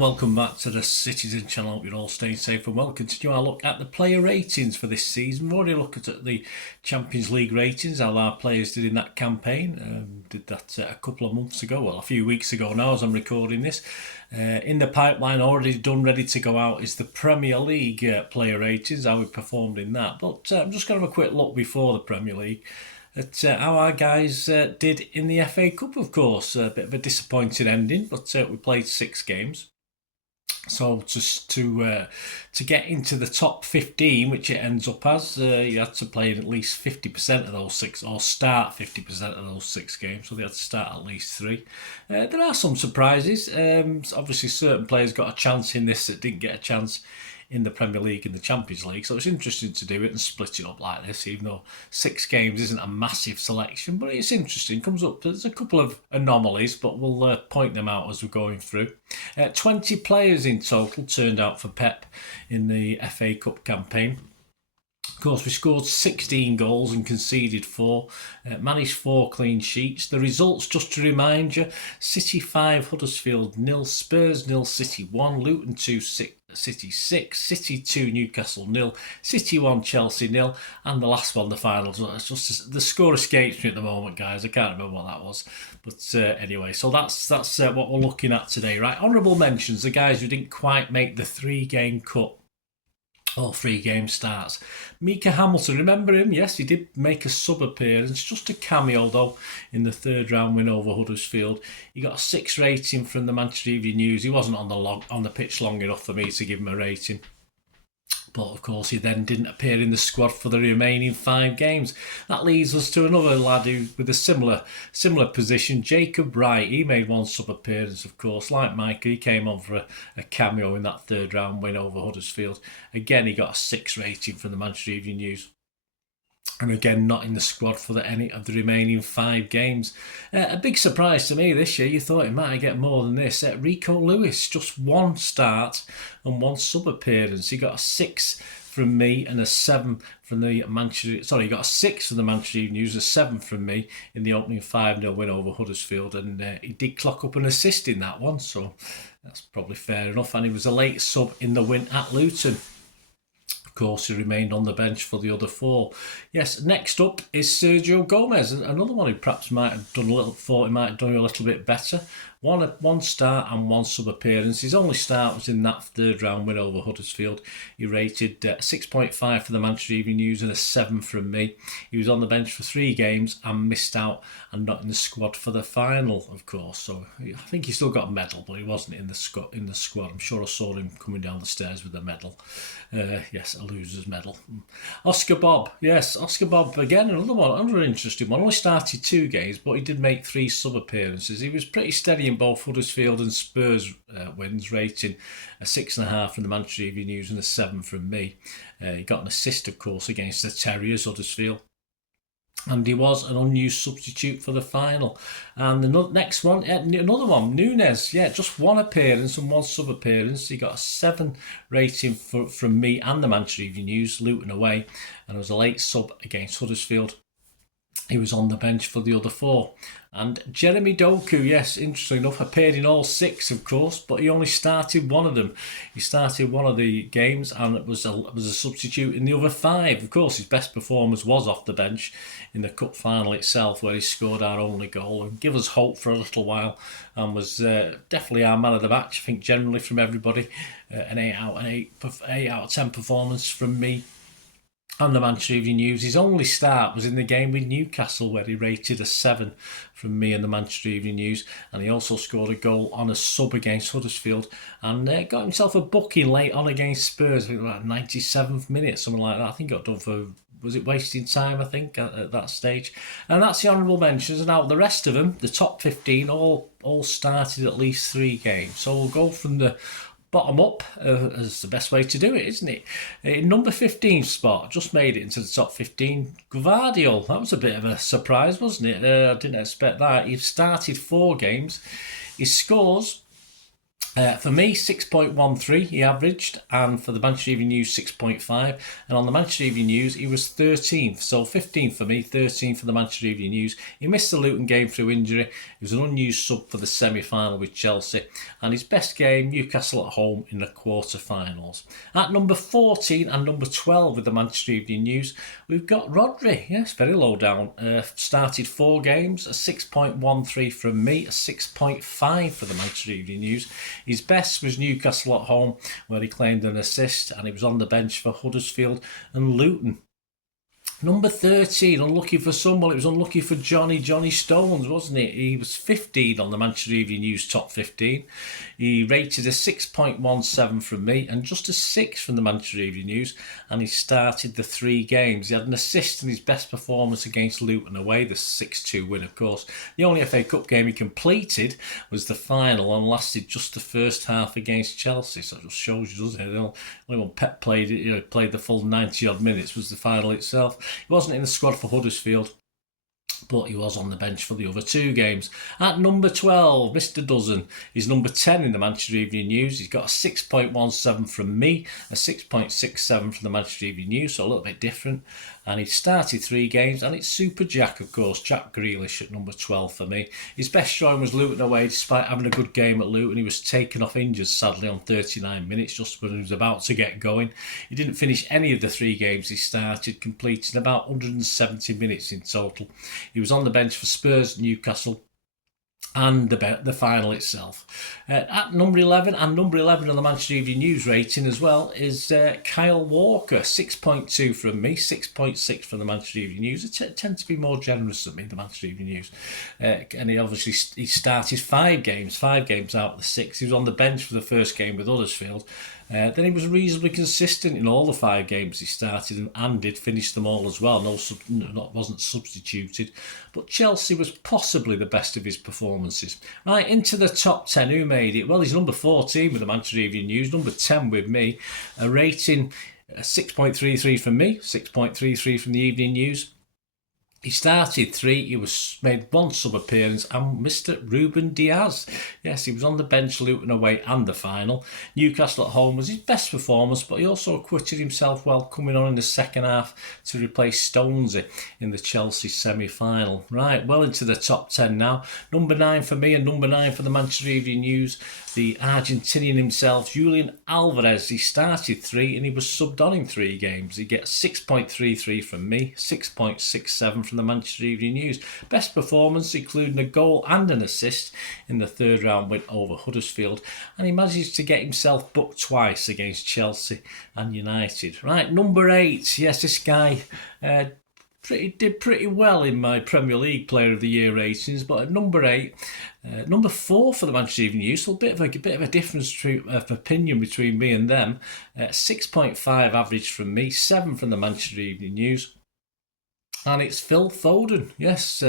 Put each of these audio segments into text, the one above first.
and welcome back to the Citizen channel. Hope you're all staying safe and well. Continue our look at the player ratings for this season. We've already looked at the Champions League ratings, how our players did in that campaign. Did that a couple of months ago, well a few weeks ago now as I'm recording this. In the pipeline, already done, ready to go out, is the Premier League player ratings, how we performed in that. But I'm just going to have a quick look before the Premier League at how our guys did in the FA Cup, of course. A bit of a disappointing ending, but we played 6 games. So just to get into the top 15, which it ends up as, you had to play in at least 50% of those 6, or start 50% of those 6 games. So they had to start at least 3. There are some surprises. Obviously, certain players got a chance in this that didn't get a chance in the Premier League and the Champions League. So it's interesting to do it and split it up like this, even though 6 games isn't a massive selection, but it's interesting. Comes up, there's a couple of anomalies, but we'll point them out as we're going through. 20 players in total turned out for Pep in the FA Cup campaign. Of course, we scored 16 goals and conceded 4, managed 4 clean sheets. The results, just to remind you: City 5, Huddersfield 0, Spurs 0, City 1, Luton 2, City 6, City 2, Newcastle 0, City 1, Chelsea 0, and the last one, the final. It's just the score escapes me at the moment, guys. I can't remember what that was, but anyway. So that's what we're looking at today, right? Honourable mentions: the guys who didn't quite make the 3-game cut. All 3 game starts. Mika Hamilton, remember him? Yes, he did make a sub appearance, just a cameo though, in the 3rd round win over Huddersfield. He got a 6 rating from the Manchester Evening News. He wasn't on the pitch long enough for me to give him a rating. But of course, he then didn't appear in the squad for the remaining 5 games. That leads us to another lad who, with a similar position, Jacob Wright. He made 1 sub appearance, of course. Like Mike, he came on for a cameo in that 3rd round win over Huddersfield. Again, he got a 6 rating from the Manchester Evening News. And again, not in the squad for any of the remaining 5 games. A big surprise to me this year. You thought he might get more than this. Rico Lewis, just 1 start and 1 sub appearance. He got a 6 from me and a 7 from the Manchester. Sorry, he got a 6 from the Manchester Evening News, a 7 from me in the opening 5-0 win over Huddersfield, and he did clock up an assist in that one, so that's probably fair enough. And he was a late sub in the win at Luton. Of course, he remained on the bench for the other 4. Yes, next up is Sergio Gomez, another one who perhaps might have done thought he might have done a little bit better. 1 start and 1 sub appearance. His only start was in that 3rd round win over Huddersfield. He rated 6.5 for the Manchester Evening News and a 7 from me. He was on the bench for 3 games and missed out and not in the squad for the final, of course. So I think he still got a medal, but he wasn't in the squad. I'm sure I saw him coming down the stairs with a medal. Yes, a loser's medal. Oscar Bob, yes, Oscar Bob again, another interesting one. Only started 2 games, but he did make 3 sub appearances. He was pretty steady in both Huddersfield and Spurs wins, rating a 6.5 from the Manchester Evening News and a 7 from me. He got an assist, of course, against the Terriers, Huddersfield. And he was an unused substitute for the final. And the next one, another one, Nunes. Yeah, just 1 appearance and 1 sub appearance. He got a 7 rating from me and the Manchester Evening News, Luton away. And it was a late sub against Huddersfield. He was on the bench for the other 4. And Jeremy Doku, yes, interesting enough, appeared in all 6, of course, but he only started 1 of them. He started 1 of the games and it was a substitute in the other 5. Of course, his best performance was off the bench in the cup final itself, where he scored our only goal and gave us hope for a little while, and was definitely our man of the match. I think generally from everybody, an 8 out of 10 performance from me and the Manchester Evening News. His only start was in the game with Newcastle, where he rated a 7 from me and the Manchester Evening News, and he also scored a goal on a sub against Huddersfield, and got himself a booking late on against Spurs, I think about 97th minute, something like that. I think he got done for, was it wasting time, I think, at that stage. And that's the honourable mentions, and out the rest of them, the top 15, all started at least 3 games. So we'll go from the bottom up as the best way to do it, isn't it? In number 15 spot, just made it into the top 15, Gvardiol. That was a bit of a surprise, wasn't it? I didn't expect that. He started 4 games. His scores For me, 6.13 he averaged, and for the Manchester Evening News, 6.5. And on the Manchester Evening News, he was 13th. So 15th for me, 13th for the Manchester Evening News. He missed the Luton game through injury. He was an unused sub for the semi-final with Chelsea. And his best game, Newcastle at home in the quarter-finals. At number 14 and number 12 with the Manchester Evening News, we've got Rodri. Yes, very low down. Started 4 games, a 6.13 from me, a 6.5 for the Manchester Evening News. His best was Newcastle at home, where he claimed an assist, and he was on the bench for Huddersfield and Luton. Number 13, unlucky for some. Well, it was unlucky for Johnny Stones, wasn't it? He was 15 on the Manchester Evening News top 15. He rated a 6.17 from me and just a 6 from the Manchester Evening News. And he started the 3 games. He had an assist in his best performance against Luton away, the 6-2 win, of course. The only FA Cup game he completed was the final and lasted just the first half against Chelsea. So it just shows you, doesn't it? The only one Pep played, played the full 90-odd minutes was the final itself. He wasn't in the squad for Huddersfield, but he was on the bench for the other 2 games. At number 12, Mr. Dozen is number 10 in the Manchester Evening News. He's got a 6.17 from me, a 6.67 from the Manchester Evening News, so a little bit different. And he started 3 games, and it's Super Jack, of course, Jack Grealish at number 12 for me. His best showing was Luton away. Despite having a good game at Luton, he was taken off injured, sadly, on 39 minutes, just when he was about to get going. He didn't finish any of the 3 games he started, completing about 170 minutes in total. He was on the bench for Spurs, Newcastle, and the final itself. At number 11, and number 11 on the Manchester Evening News rating as well, is Kyle Walker, 6.2 from me, 6.6 from the Manchester Evening News. They tend to be more generous than me, the Manchester Evening News. And he started 5 games out of the 6. He was on the bench for the first game with Huddersfield. Then he was reasonably consistent in all the 5 games he started and did finish them all as well. Wasn't substituted. But Chelsea was possibly the best of his performances. Right, into the top 10. Who made it? Well, he's number 14 with the Manchester Evening News, number 10 with me. A rating 6.33 from me, 6.33 from the Evening News. He started 3, he made 1 sub-appearance, and Mr. Ruben Diaz. Yes, he was on the bench, Luton away and the final. Newcastle at home was his best performance, but he also acquitted himself well, coming on in the second half to replace Stonesy in the Chelsea semi-final. Right, well into the top 10 now. Number 9 for me and number 9 for the Manchester Evening News. The Argentinian himself, Julian Alvarez. He started 3 and he was subbed on in 3 games. He gets 6.33 from me, 6.67 from the Manchester Evening News. Best performance, including a goal and an assist in the 3rd round win over Huddersfield. And he managed to get himself booked twice against Chelsea and United. Right, number 8. Yes, this guy did pretty well in my Premier League Player of the Year ratings, but at number 8, number 4 for the Manchester Evening News, so a bit of a difference of opinion between me and them. 6.5 average from me, 7 from the Manchester Evening News. And it's Phil Foden. Yes,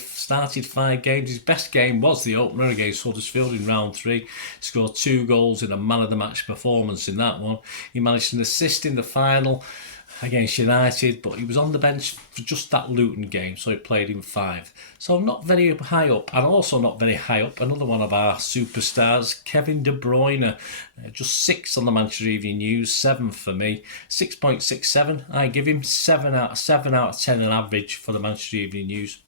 started 5 games. His best game was the opener against Huddersfield in round 3. Scored 2 goals in a man of the match performance in that one. He managed an assist in the final against United, but he was on the bench for just that Luton game, so he played in 5. So not very high up, and also not very high up, another one of our superstars, Kevin De Bruyne, just 6 on the Manchester Evening News, 7 for me, 6.67. I give him 7 out of 10 on average for the Manchester Evening News.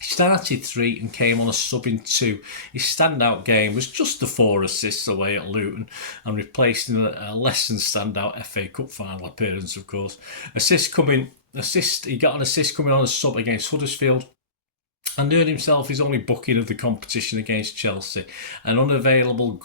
He started 3 and came on a sub in 2. His standout game was just the 4 assists away at Luton and replaced in a less than standout FA Cup final appearance, of course. He got an assist coming on a sub against Huddersfield and earned himself his only booking of the competition against Chelsea. An unavailable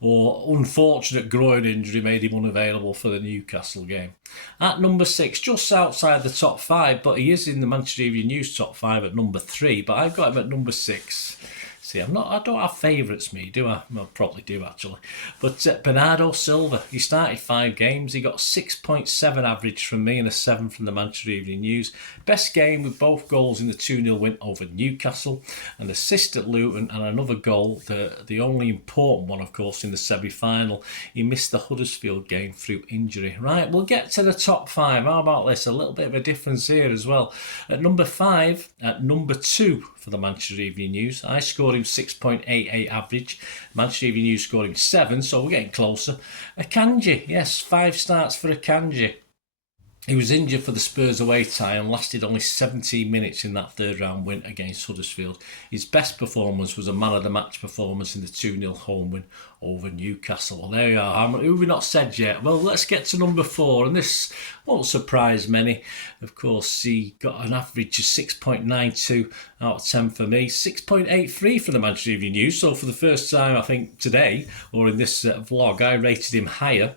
or unfortunate groin injury made him unavailable for the Newcastle game. At number 6, just outside the top 5, but he is in the Manchester Evening News top 5 at number 3, but I've got him at number 6. See, I don't have favourites, me, do I? Well, probably do, actually. But Bernardo Silva, he started 5 games. He got 6.7 average from me and a 7 from the Manchester Evening News. Best game with both goals in the 2-0 win over Newcastle. An assist at Luton and another goal, the only important one, of course, in the semi-final. He missed the Huddersfield game through injury. Right, we'll get to the top 5. How about this? A little bit of a difference here as well. At number 5, at number 2 for the Manchester Evening News. I scored him 6.88 average. Manchester Evening News scored him 7, so we're getting closer. Akanji, yes, 5 starts for Akanji. He was injured for the Spurs away tie and lasted only 17 minutes in that third round win against Huddersfield. His best performance was a man of the match performance in the 2-0 home win over Newcastle. Well, there you are. Who have we not said yet? Well, let's get to number 4, and this won't surprise many. Of course, he got an average of 6.92 out of 10 for me, 6.83 for the Manchester Evening News. So for the first time, I think today, or in this vlog, I rated him higher.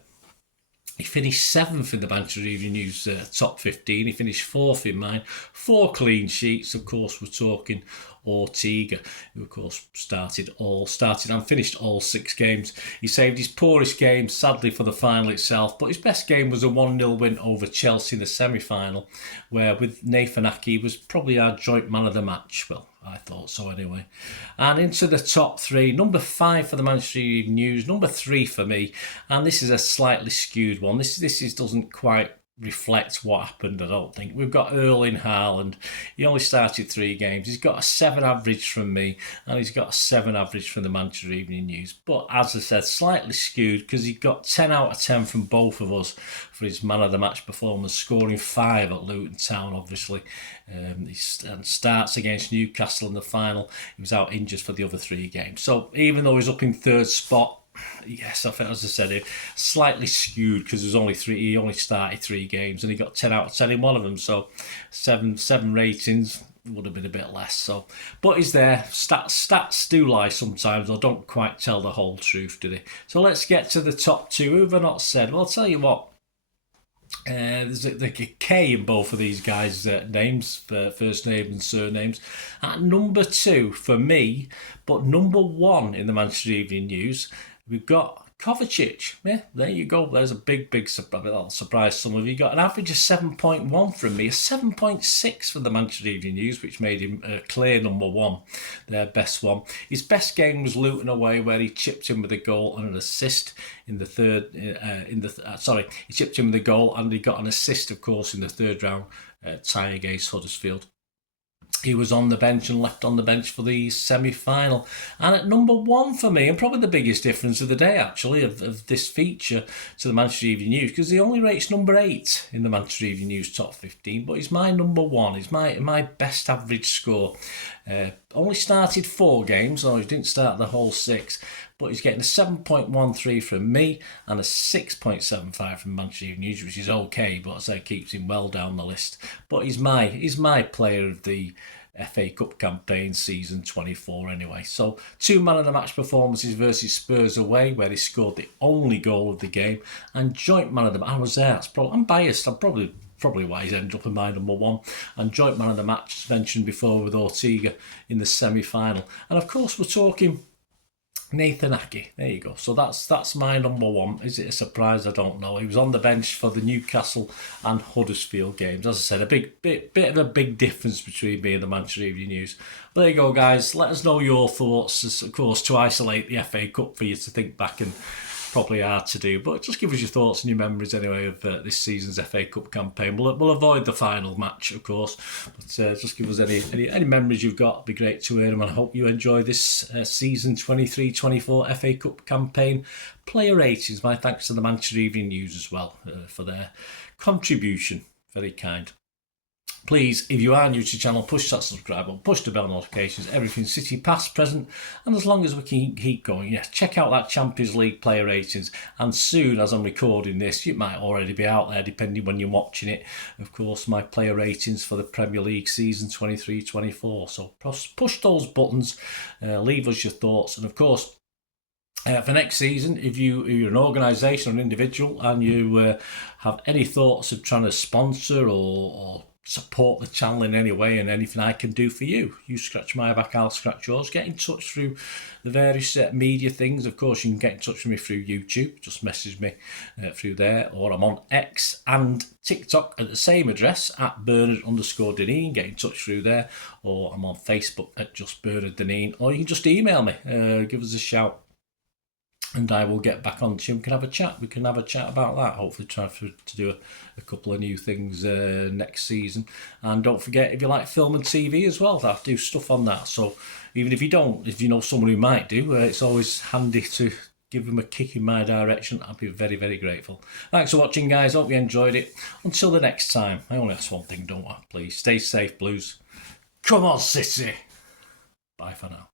He finished 7th in the Manchester Evening News top 15. He finished 4th in mine. 4 clean sheets. Of course, we're talking Ortega, who of course started and finished all 6 games. He saved his poorest game, sadly, for the final itself, but his best game was a 1-0 win over Chelsea in the semi-final, where with Nathan Ake was probably our joint man of the match. Well, I thought so anyway. And into the top 3, number 5 for the Manchester Evening News, number 3 for me, and this is a slightly skewed one. This doesn't quite reflect what happened, I don't think. We've got Erling Haaland. He only started 3 games. He's got a 7 average from me, and he's got a 7 average from the Manchester Evening News. But as I said, slightly skewed because he got 10 out of 10 from both of us for his man of the match performance, scoring 5 at Luton Town, obviously. He starts against Newcastle in the final. He was out injured for the other 3 games. So even though he's up in 3rd spot, yes, I think, as I said, it slightly skewed because there's only 3. He only started 3 games and he got 10 out of 10 in one of them. So 7 ratings would have been a bit less. So, but he's there. Stats do lie sometimes, or don't quite tell the whole truth, do they? So let's get to the top 2. Who have I not said? Well, I'll tell you what. There's a K in both of these guys' names, first names and surnames. At number 2 for me, but number 1 in the Manchester Evening News, we've got Kovacic. Yeah, there you go. There's a big surprise some of you. Got an average of 7.1 from me, a 7.6 for the Manchester Evening News, which made him a clear number 1, their best one. His best game was Luton away, where he chipped in with a goal and an assist in the third. He chipped in with a goal and he got an assist, of course, in the third round tie against Huddersfield. He was on the bench and left on the bench for the semi-final. And at number 1 for me, and probably the biggest difference of the day, actually, of this feature to the Manchester Evening News, because he only rates number 8 in the Manchester Evening News top 15, but he's my number 1. He's my best average score. Only started 4 games, so he didn't start the whole 6, but he's getting a 7.13 from me and a 6.75 from Manchester Evening News, which is okay, but I say keeps him well down the list. But he's my player of the FA Cup campaign season 24 anyway. So 2 man of the match performances versus Spurs away, where he scored the only goal of the game, and joint man of the match. I was there. I'm biased. I'm probably why he's ended up in my number 1. And joint man of the match, as mentioned before, with Ortega in the semi-final. And of course, we're talking Nathan Ake. There you go. So that's my number 1. Is it a surprise? I don't know. He was on the bench for the Newcastle and Huddersfield games. As I said, a bit of a big difference between me and the Manchester Evening News. But there you go, guys. Let us know your thoughts. Of course, to isolate the FA Cup for you to think back and probably hard to do, but just give us your thoughts and your memories anyway of this season's FA Cup campaign. We'll avoid the final match, of course, but just give us any memories you've got. It'd be great to hear them, and I hope you enjoy this season 23-24 FA Cup campaign player ratings. My thanks to the Manchester Evening News as well for their contribution. Very kind. Please, if you are new to the channel, push that subscribe button, push the bell notifications, everything City past, present, and as long as we can keep going, yes, check out that Champions League player ratings, and soon as I'm recording this, it might already be out there depending when you're watching it, of course, my player ratings for the Premier League season 23-24, so push those buttons, leave us your thoughts, and of course, for next season, if you're an organisation or an individual and you have any thoughts of trying to sponsor or support the channel in any way and anything I can do for you, you scratch my back, I'll scratch yours. Get in touch through the various media things. Of course, you can get in touch with me through YouTube. Just message me through there, or I'm on X and TikTok at the same address at Bernard_Deneen. Get in touch through there, or I'm on Facebook at just Bernard Deneen, or you can just email me. Give us a shout. and I will get back on to you. We can have a chat. We can have a chat about that. Hopefully try to do a couple of new things next season. And don't forget, if you like film and TV as well, I do stuff on that. So even if you don't, if you know someone who might do, it's always handy to give them a kick in my direction. I'd be very, very grateful. Thanks for watching, guys. Hope you enjoyed it. Until the next time, I only ask one thing, don't I? Please stay safe, Blues. Come on, City. Bye for now.